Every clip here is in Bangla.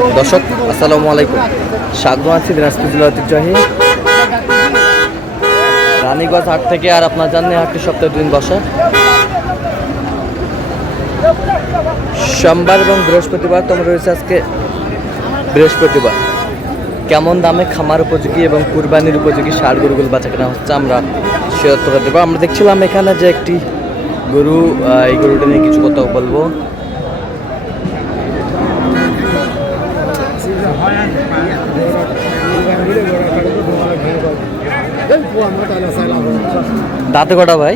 দর্শক আসসালামু আলাইকুম, স্বাগত আছি দিনাজপুর জেলা ঐতিহ্যবাহী রানীগঞ্জ হাট থেকে। আর আপনার জানেন হাটটি সপ্তাহে 2 দিন বসে, সোমবার এবং বৃহস্পতিবার। তোমরা রয়েছে আজকে বৃহস্পতিবার। কেমন দামে খামার উপযোগী এবং কুরবানির উপযোগী ষাঁড় গরুগুলো বাচ্চা কেনা হচ্ছে আমরা সে উত্তর দেবো। আমরা দেখছিলাম এখানে যে একটি গরু, এই গরুটা নিয়ে কিছু কথা বলবো। দাঁতে কটা ভাই?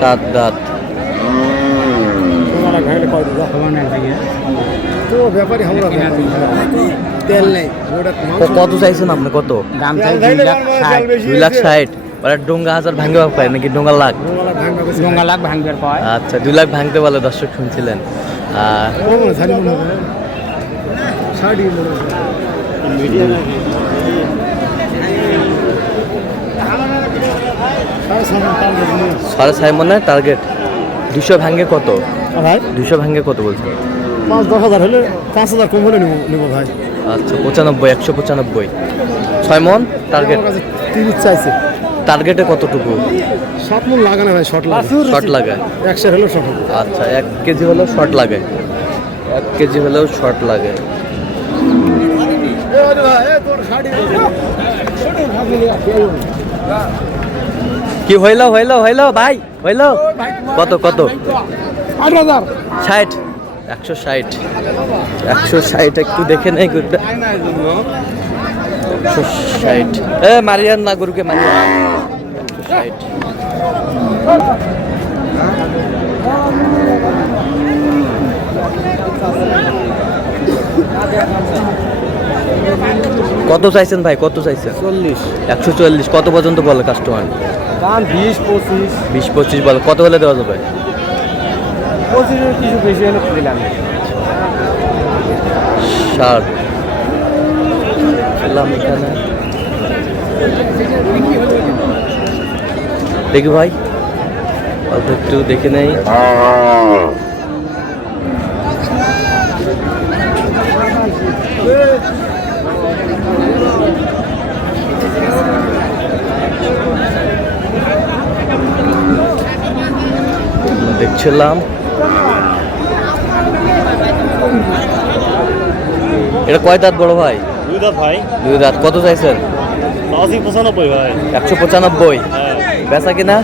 4 দাঁত। কত চাইছেন আপনি? কত দাম চাই? 2,60,000। ডোঙ্গা হাজার ভাঙবে পায় নাকি? ডোঙ্গা লাখ ভাঙবে পায়। আচ্ছা, 2 লাখ ভাঙতে বলে দর্শক শুনছিলেন। সাড়ে 6 মনে টার্গেট। 200 ভাঙে কত? 200 ভাঙে কত বলছে? 5-10,000 হলে 5,000 কম হলে নেবো ভাই। আচ্ছা, 95, 195। 6 মন টার্গেট। 30 চাইছে। টার্গেটে কতটুকু? 7 মন লাগে না ভাই, শর্ট লাগে। শর্ট লাগে। 100 হলেও শর্ট হবে। আচ্ছা, 1 কেজি হলেও শর্ট লাগে। 1 কেজি হলেও শর্ট লাগে। কি হইলো ভাই? হইলো কত? 8,000। 60, 160, 160। একটু দেখে নেই গরুটা। 160। মারিয়ান না, গরুকে মারিয়ান। 160। কত চাইছেন ভাই? কত চাইছেন? 40। 140। কত পর্যন্ত বলে কাস্টমার? দাম 20-25। 20-25 বলে। কত হলে দেওয়া যাবে? 25 কিছু বেশি হলে দিলাম। 60 এখানে দেখি ভাই, অল্প একটু দেখে নেই। দেখছিলাম এটা কয় দাঁত বড় ভাই? 2 দাঁত ভাই। 2 দাঁত। কত চাইছেন? 95 ভাই। 195। বেচা কিনা?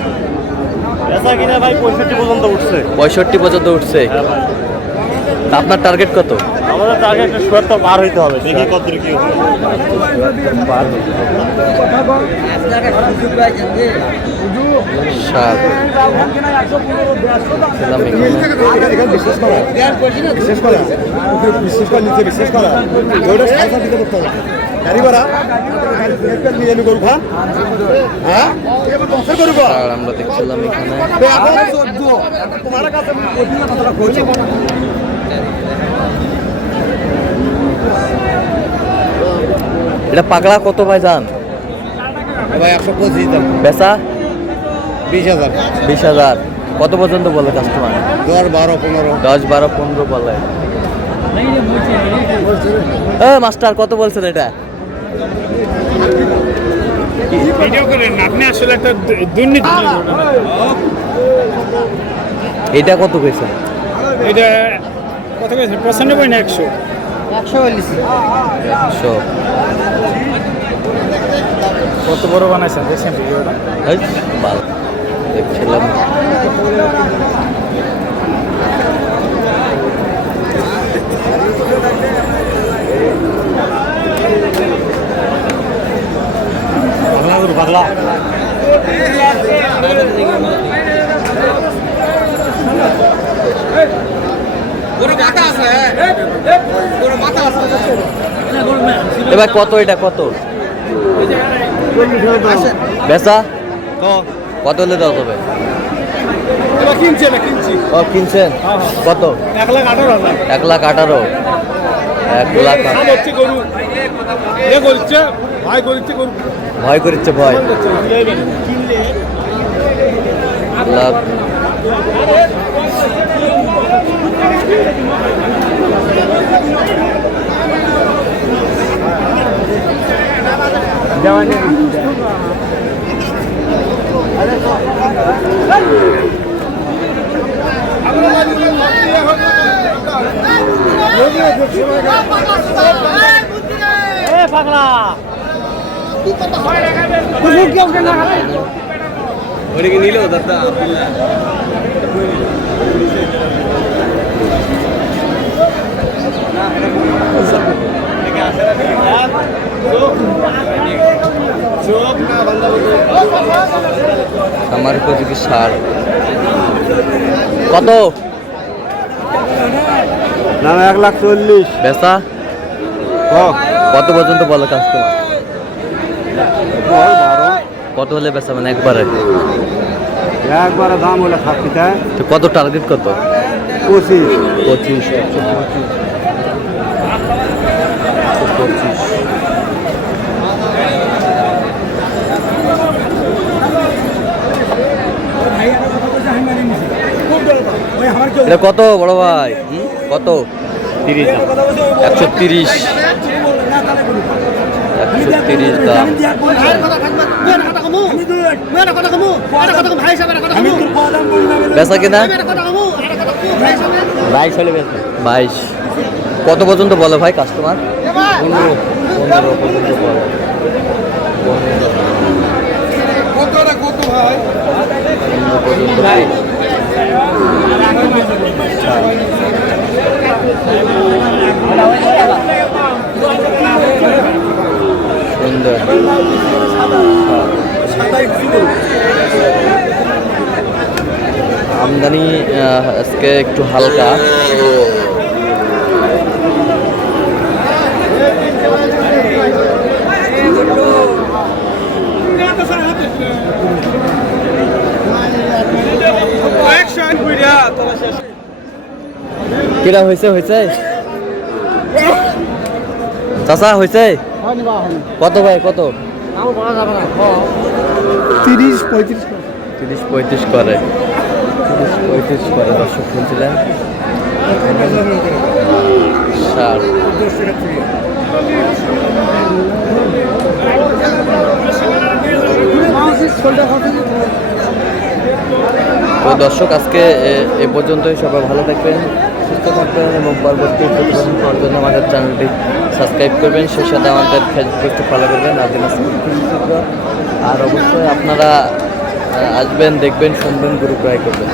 বেচা কিনা ভাই 65 পর্যন্ত উঠছে। 65 পর্যন্ত উঠছে। হ্যাঁ ভাই। তা আপনার টার্গেট কত? আমাদের টার্গেট 70 পার হইতে হবে। দেখি কত দূর কি হবে। আমরা দেখছিলাম এখানে এটা পাগলা কত ভাই জান? ভাই 125 দাম। বেচা 20,000। 20,000। কত পর্যন্ত বলে কাস্টমার? 10-12-15 বলে। মাস্টার কত বলছেন এটা? ভিডিও করেন আপনি, আসলে একটা দুর্নীতি। এটা কত কইছেন? এটা কত কইছেন? 95 না 100? 100। কত বড় বানাইছেন দেখছেন ভিডিওটা? ভালো দেখছিলাম। পাগলা এবার কত? এটা কত বেচা? কত হলে দেওয়া যাবে? কিনছেন কত? 1,18,000। 1,18,000। 1,00,000 ভয় করিচ্ছে ভয়। লাভ আমার উপযোগী সার কত? না 1,40,000 বেচা কত পর্যন্ত বলে কাস্টমার? কত হলে বেচা মানে একবারে? একবারে দাম হলে থাকতে তো কত টার্গেট কত? 25 25 এটা কত বড় ভাই? কত? 30 130 দাম। বেচা কিনা 22 হলে বেচবে। 22 কত পর্যন্ত বলে ভাই কাস্টমার? 15 পর্যন্ত বলে। কত ভাই? 15 পর্যন্ত বলে। সুন্দর। আমদানি আজকে একটু হালকা। কিরা হয়েছে হয়েছে চাচা হয়েছে কত ভাই কত? 30-35 30-35 করে 30-35 করে দর্শক শুনছিলেন। সার তো দর্শক আজকে এ পর্যন্তই। সবাই ভালো থাকবেন, সুস্থ থাকবেন এবং পরবর্তী প্রতিবেদন পাওয়ার জন্য আমাদের চ্যানেলটি সাবস্ক্রাইব করবেন, সেই সাথে আমাদের ফেসবুক পেজটি ফলো করবেন আর অবশ্যই আপনারা আসবেন, দেখবেন, শুনবেন, গরু ক্রয় করবেন।